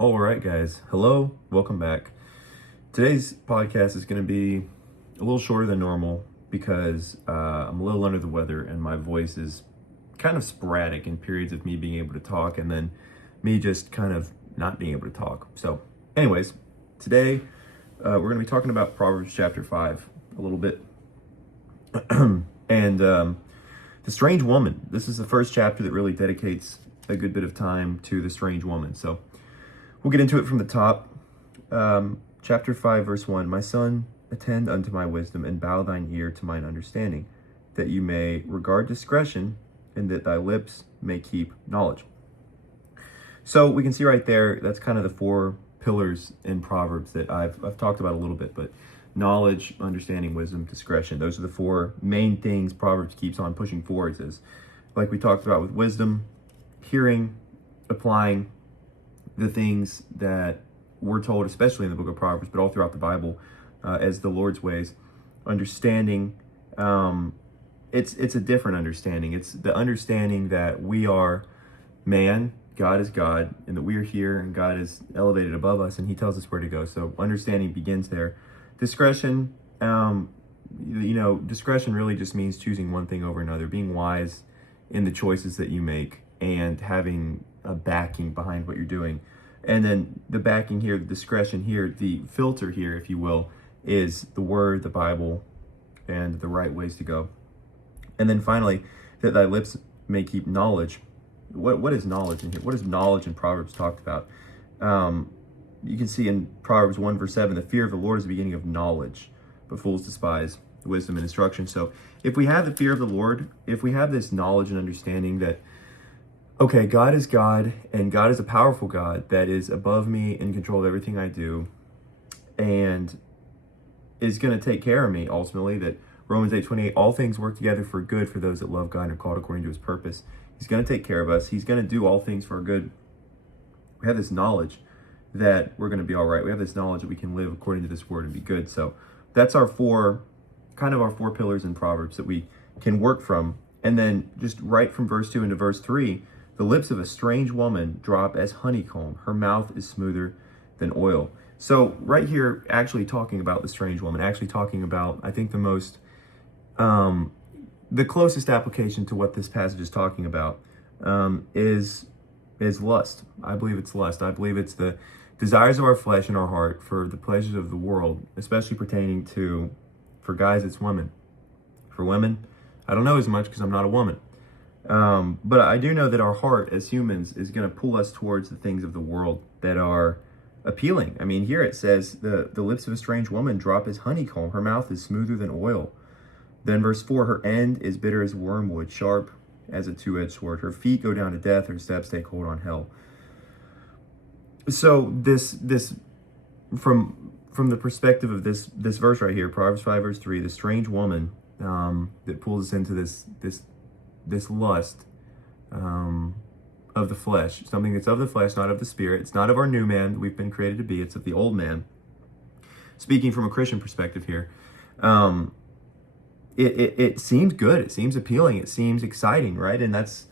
All right, guys. Hello. Welcome back. Today's podcast is going to be a little shorter than normal because I'm a little under the weather and my voice is kind of sporadic in periods of me being able to talk and then me just kind of not being able to talk. So, anyways, today we're going to be talking about Proverbs chapter 5 a little bit. and the strange woman. This is the first chapter that really dedicates a good bit of time to the strange woman. So, we'll get into it from the top. Chapter 5, verse 1. My son, attend unto my wisdom, and bow thine ear to mine understanding, that you may regard discretion, and that thy lips may keep knowledge. So we can see right there, that's kind of the four pillars in Proverbs that I've talked about a little bit, but knowledge, understanding, wisdom, discretion. Those are the four main things Proverbs keeps on pushing forwards. Is like we talked about with wisdom, hearing, applying the things that we're told, especially in the book of Proverbs, but all throughout the Bible, as the Lord's ways. Understanding, it's a different understanding. It's the understanding that we are man, God is God, and that we are here, and God is elevated above us, and He tells us where to go. So understanding begins there. Discretion, discretion really just means choosing one thing over another, being wise in the choices that you make, and having a backing behind what you're doing. And then the backing here, the discretion here, the filter here, if you will, is the Word, the Bible, and the right ways to go. And then finally, that thy lips may keep knowledge. What is knowledge in here? What is knowledge in Proverbs talked about? You can see in Proverbs 1 verse 7, the fear of the Lord is the beginning of knowledge, but fools despise wisdom and instruction. So if we have the fear of the Lord, if we have this knowledge and understanding that, okay, God is God, and God is a powerful God that is above me, in control of everything I do, and is going to take care of me ultimately, that Romans 8:28, all things work together for good for those that love God and are called according to His purpose. He's going to take care of us. He's going to do all things for our good. We have this knowledge that we're going to be all right. We have this knowledge that we can live according to this word and be good. So that's our four pillars in Proverbs that we can work from. And then just right from verse 2 into verse 3, the lips of a strange woman drop as honeycomb. Her mouth is smoother than oil. So right here, actually talking about the strange woman, actually talking about, I think the closest application to what this passage is talking about is lust. I believe it's lust. I believe it's the desires of our flesh and our heart for the pleasures of the world, especially pertaining to, for guys, it's women. For women, I don't know as much because I'm not a woman. But I do know that our heart as humans is going to pull us towards the things of the world that are appealing. I mean, here it says, the lips of a strange woman drop as honeycomb. Her mouth is smoother than oil. Then verse 4, her end is bitter as wormwood, sharp as a two-edged sword. Her feet go down to death. Her steps take hold on hell. So this from the perspective of this verse right here, Proverbs 5 verse 3, the strange woman that pulls us into this lust of the flesh, something that's of the flesh, not of the spirit. It's not of our new man that we've been created to be. It's of the old man. Speaking from a Christian perspective here, it seems good. It seems appealing. It seems exciting, right? And that's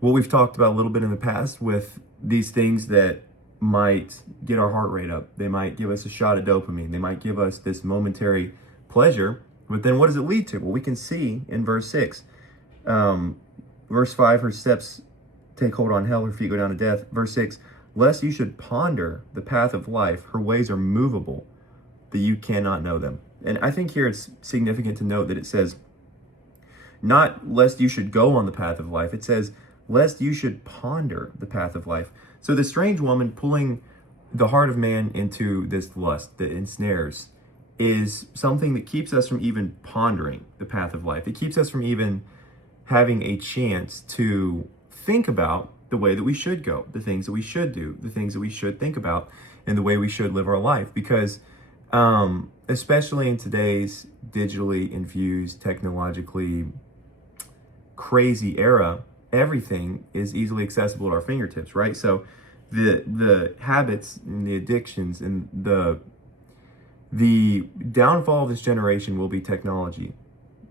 what we've talked about a little bit in the past with these things that might get our heart rate up. They might give us a shot of dopamine. They might give us this momentary pleasure. But then what does it lead to? Well, we can see in verse 6. Verse 5, her steps take hold on hell, her feet go down to death. Verse 6, lest you should ponder the path of life, her ways are movable, that you cannot know them. And I think here it's significant to note that it says, not lest you should go on the path of life, it says, lest you should ponder the path of life. So the strange woman pulling the heart of man into this lust that ensnares is something that keeps us from even pondering the path of life. It keeps us from even having a chance to think about the way that we should go, the things that we should do, the things that we should think about, and the way we should live our life. Because especially in today's digitally infused, technologically crazy era, everything is easily accessible at our fingertips, right? So the habits and the addictions and the downfall of this generation will be technology.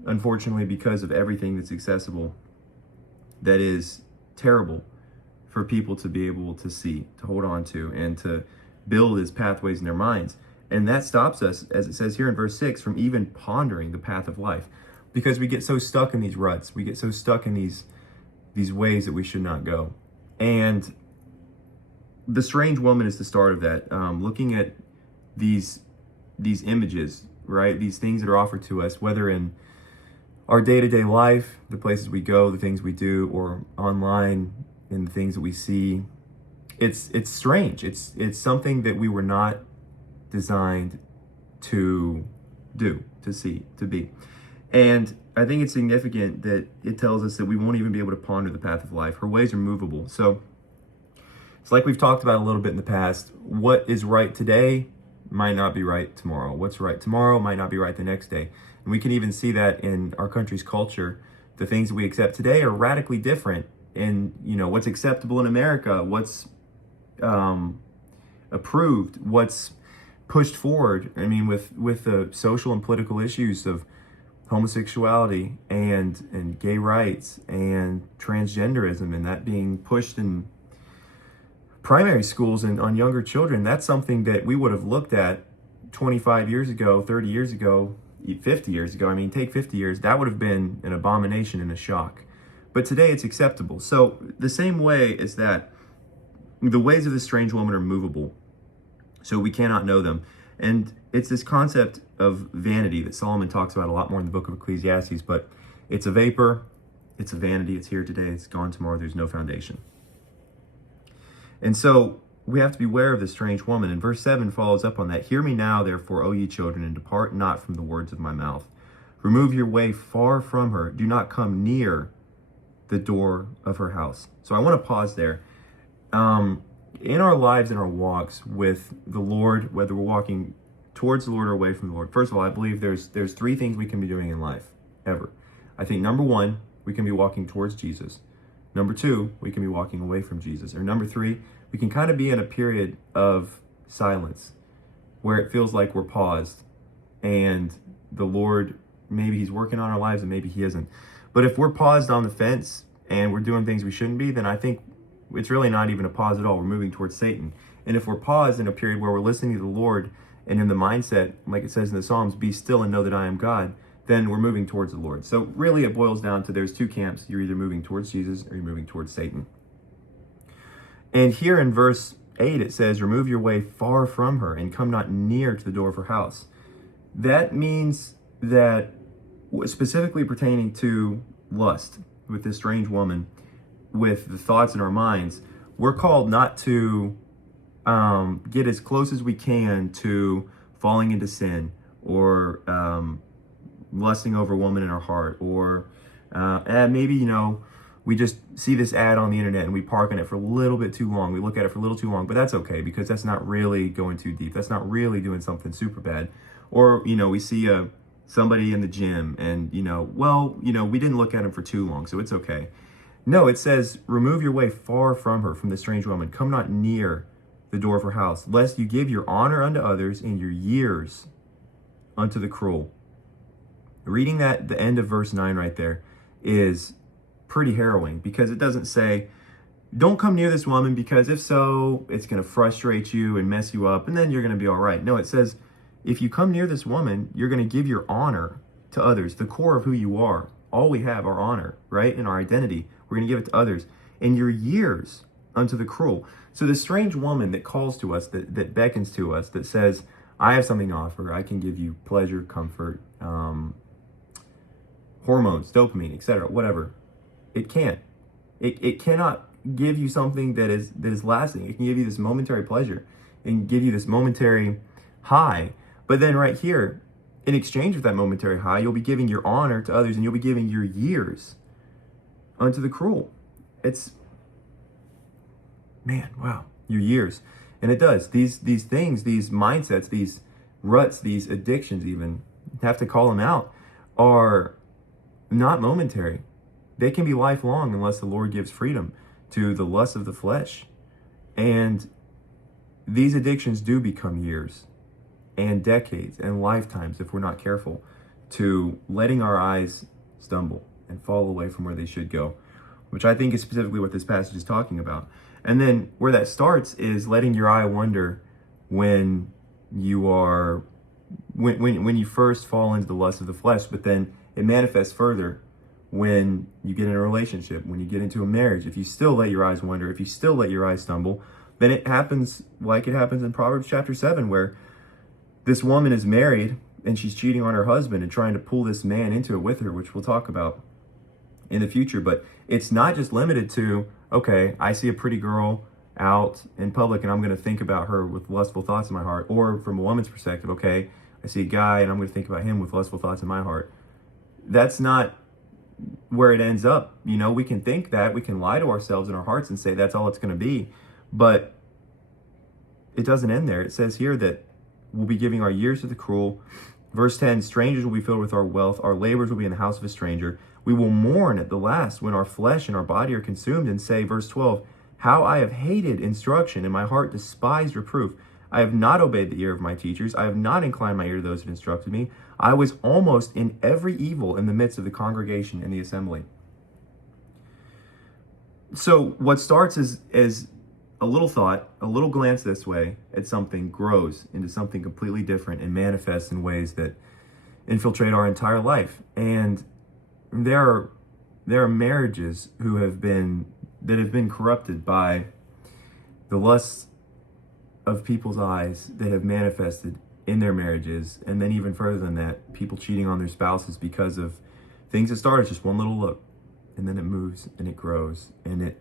Unfortunately, because of everything that's accessible, that is terrible for people to be able to see, to hold on to, and to build as pathways in their minds. And that stops us, as it says here in verse 6, from even pondering the path of life, because we get so stuck in these ruts. We get so stuck in these ways that we should not go. And the strange woman is the start of that. Looking at these images, right? These things that are offered to us, whether in our day-to-day life, the places we go, the things we do, or online in the things that we see. It's strange. It's something that we were not designed to do, to see, to be. And I think it's significant that it tells us that we won't even be able to ponder the path of life. Her ways are movable. So it's like we've talked about a little bit in the past. What is right today might not be right tomorrow. What's right tomorrow might not be right the next day. And we can even see that in our country's culture. The things that we accept today are radically different. And, what's acceptable in America, what's approved, what's pushed forward. I mean, with the social and political issues of homosexuality and gay rights and transgenderism, and that being pushed in primary schools and on younger children, that's something that we would have looked at 25 years ago, 30 years ago, 50 years ago. I mean, take 50 years, that would have been an abomination and a shock. But today it's acceptable. So the same way is that the ways of this strange woman are movable, so we cannot know them. And it's this concept of vanity that Solomon talks about a lot more in the book of Ecclesiastes, but it's a vapor, it's a vanity, it's here today, it's gone tomorrow, there's no foundation. And so we have to beware of this strange woman. And verse 7 follows up on that. Hear me now, therefore, O ye children, and depart not from the words of my mouth. Remove your way far from her. Do not come near the door of her house. So I want to pause there. In our lives, in our walks with the Lord, whether we're walking towards the Lord or away from the Lord, first of all, I believe there's three things we can be doing in life, ever. I think number one, we can be walking towards Jesus. Number two, we can be walking away from Jesus. Or number three, we can kind of be in a period of silence where it feels like we're paused and the Lord, maybe he's working on our lives and maybe he isn't. But if we're paused on the fence and we're doing things we shouldn't be, then I think it's really not even a pause at all. We're moving towards Satan. And if we're paused in a period where we're listening to the Lord and in the mindset, like it says in the Psalms, be still and know that I am God, then we're moving towards the Lord. So really it boils down to there's two camps. You're either moving towards Jesus or you're moving towards Satan. And here in verse 8 it says, remove your way far from her and come not near to the door of her house. That means that, specifically pertaining to lust with this strange woman, with the thoughts in our minds, we're called not to get as close as we can to falling into sin or lusting over a woman in our heart, or maybe, we just see this ad on the internet and we park on it for a little bit too long. We look at it for a little too long, but that's okay because that's not really going too deep. That's not really doing something super bad. Or, we see somebody in the gym and, we didn't look at him for too long, so it's okay. No, it says, remove your way far from her, from the strange woman. Come not near the door of her house, lest you give your honor unto others and your years unto the cruel. Reading that, the end of verse 9 right there, is pretty harrowing because it doesn't say, don't come near this woman because if so, it's going to frustrate you and mess you up and then you're going to be all right. No, it says, if you come near this woman, you're going to give your honor to others, the core of who you are. All we have, our honor, right? And our identity. We're going to give it to others. And your years unto the cruel. So the strange woman that calls to us, that beckons to us, that says, I have something to offer. I can give you pleasure, comfort, hormones, dopamine, etc., whatever. It can't. It cannot give you something that is lasting. It can give you this momentary pleasure and give you this momentary high. But then right here, in exchange for that momentary high, you'll be giving your honor to others and you'll be giving your years unto the cruel. It's, man, wow, your years. And it does. These things, these mindsets, these ruts, these addictions even, have to call them out, are not momentary. They can be lifelong unless the Lord gives freedom to the lust of the flesh. And these addictions do become years and decades and lifetimes if we're not careful, to letting our eyes stumble and fall away from where they should go. which I think is specifically what this passage is talking about. And then where that starts is letting your eye wander when you are when you first fall into the lust of the flesh, but then it manifests further when you get in a relationship, when you get into a marriage. If you still let your eyes wander, if you still let your eyes stumble, then it happens like it happens in Proverbs chapter 7, where this woman is married and she's cheating on her husband and trying to pull this man into it with her, which we'll talk about in the future. But it's not just limited to, okay, I see a pretty girl out in public and I'm going to think about her with lustful thoughts in my heart. Or from a woman's perspective, okay, I see a guy and I'm going to think about him with lustful thoughts in my heart. That's not where it ends up. You know, we can think that, we can lie to ourselves in our hearts and say that's all it's going to be. But it doesn't end there. It says here that we'll be giving our years to the cruel. Verse 10, strangers will be filled with our wealth. Our labors will be in the house of a stranger. We will mourn at the last when our flesh and our body are consumed, and say, verse 12, how I have hated instruction and my heart despised reproof. I have not obeyed the ear of my teachers. I have not inclined my ear to those who instructed me. I was almost in every evil in the midst of the congregation and the assembly. So what starts as a little thought, a little glance this way at something, grows into something completely different and manifests in ways that infiltrate our entire life. And there are marriages that have been corrupted by the lusts of people's eyes that have manifested in their marriages. And then even further than that, people cheating on their spouses because of things that start as just one little look, and then it moves and it grows and it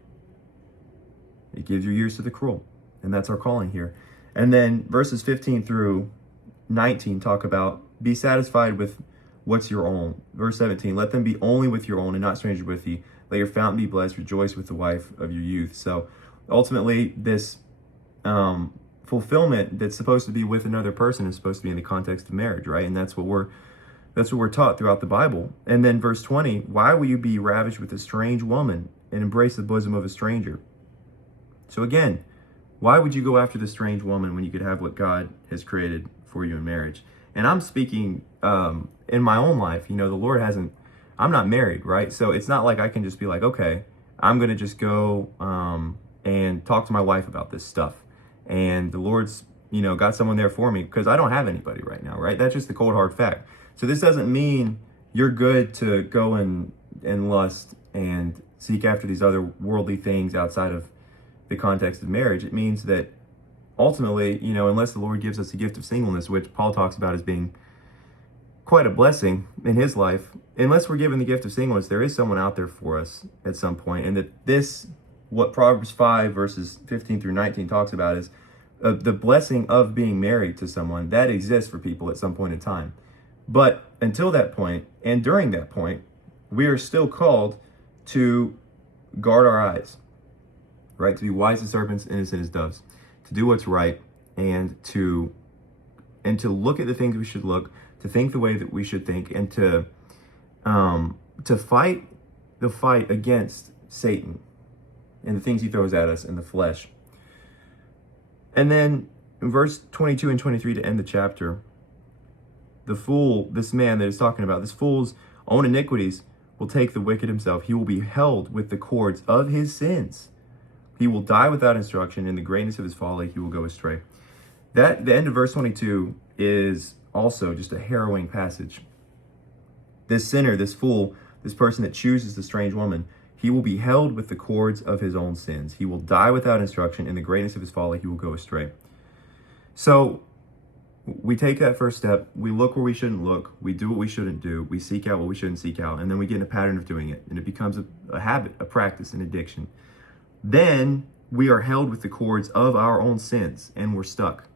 gives your ears to the cruel. And that's our calling here. And then verses 15 through 19 talk about be satisfied with what's your own. Verse 17, let them be only with your own and not strangers with thee. Let your fountain be blessed. Rejoice with the wife of your youth. So ultimately, this fulfillment that's supposed to be with another person is supposed to be in the context of marriage, right? And that's what we're taught throughout the Bible. And then verse 20, why will you be ravished with a strange woman and embrace the bosom of a stranger? So again, why would you go after the strange woman when you could have what God has created for you in marriage? And I'm speaking in my own life. You know, the Lord I'm not married, right? So it's not like I can just be like, okay, I'm going to just go and talk to my wife about this stuff. And the Lord's, got someone there for me, because I don't have anybody right now, right? That's just the cold hard fact. So this doesn't mean you're good to go and lust and seek after these other worldly things outside of the context of marriage. It means that ultimately, unless the Lord gives us the gift of singleness, which Paul talks about as being quite a blessing in his life, unless we're given the gift of singleness, there is someone out there for us at some point. And that what Proverbs 5 verses 15 through 19 talks about is the blessing of being married to someone that exists for people at some point in time. But until that point, and during that point, we are still called to guard our eyes, right? To be wise as serpents, innocent as doves, to do what's right, and to look at the things we should look, to think the way that we should think, and to fight the fight against Satan and the things he throws at us in the flesh. And then in verse 22 and 23 to end the chapter, the fool, this man that is talking about, this fool's own iniquities will take the wicked himself. He will be held with the cords of his sins. He will die without instruction. In the greatness of his folly, he will go astray. The end of verse 22 is also just a harrowing passage. This sinner, this fool, this person that chooses the strange woman, he will be held with the cords of his own sins. He will die without instruction. In the greatness of his folly, he will go astray. So we take that first step. We look where we shouldn't look. We do what we shouldn't do. We seek out what we shouldn't seek out. And then we get in a pattern of doing it. And it becomes a habit, a practice, an addiction. Then we are held with the cords of our own sins, and we're stuck.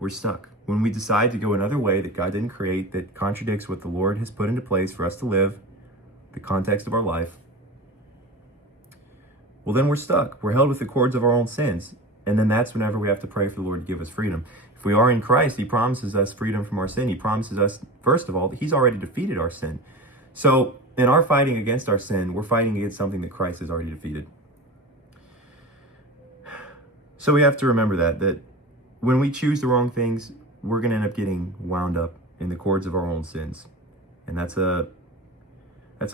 We're stuck. When we decide to go another way that God didn't create, that contradicts what the Lord has put into place for us to live, the context of our life, well, then we're stuck. We're held with the cords of our own sins. And then that's whenever we have to pray for the Lord to give us freedom. If we are in Christ, he promises us freedom from our sin. He promises us, first of all, that he's already defeated our sin. So in our fighting against our sin, we're fighting against something that Christ has already defeated. So we have to remember that when we choose the wrong things, we're going to end up getting wound up in the cords of our own sins. And that's a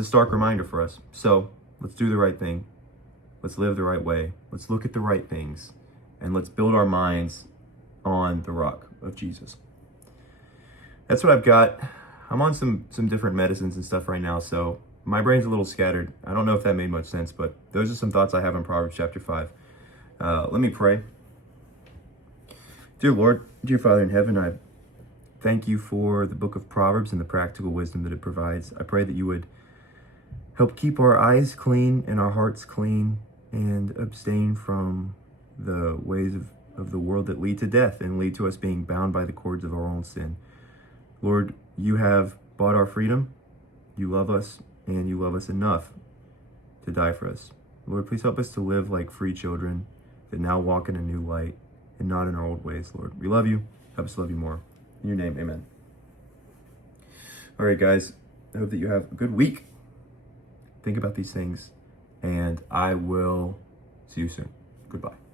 stark reminder for us. So Let's do the right thing. Let's live the right way. Let's look at the right things. And let's build our minds on the rock of Jesus. That's what I've got. I'm on some different medicines and stuff right now, so my brain's a little scattered. I don't know if that made much sense, but those are some thoughts I have on Proverbs chapter 5. Let me pray. Dear Lord, dear Father in heaven, I thank you for the book of Proverbs and the practical wisdom that it provides. I pray that you would help keep our eyes clean and our hearts clean and abstain from the ways of the world that lead to death and lead to us being bound by the cords of our own sin. Lord, you have bought our freedom. You love us, and you love us enough to die for us. Lord, please help us to live like free children that now walk in a new light and not in our old ways, Lord. We love you. Help us love you more. In your name, amen. All right, guys. I hope that you have a good week. Think about these things, and I will see you soon. Goodbye.